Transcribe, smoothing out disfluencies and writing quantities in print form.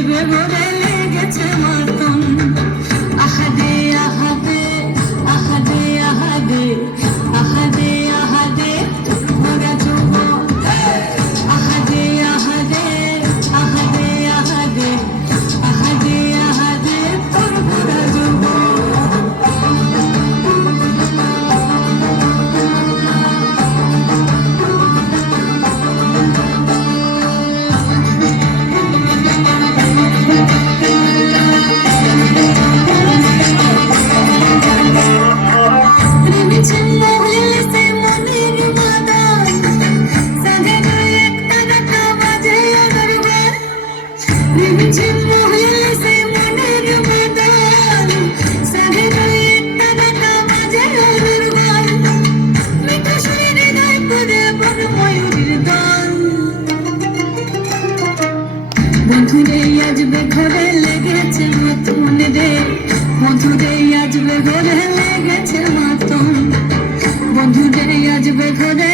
আজবে ঘরে লেগেছে মাতন আহাদে আহাদে আহাদে আহাদে আহাদে আহাদে ভরা যৌবন আহাদে আহাদে আহাদে আহাদে আহাদে আহাদে তোর ভরা যৌবন বন্ধুরে আজবে ঘরে লেগেছে মাতন রে বন্ধুরে আজবে ঘরে লেগেছে মাতন বন্ধুরে আজবে ঘরে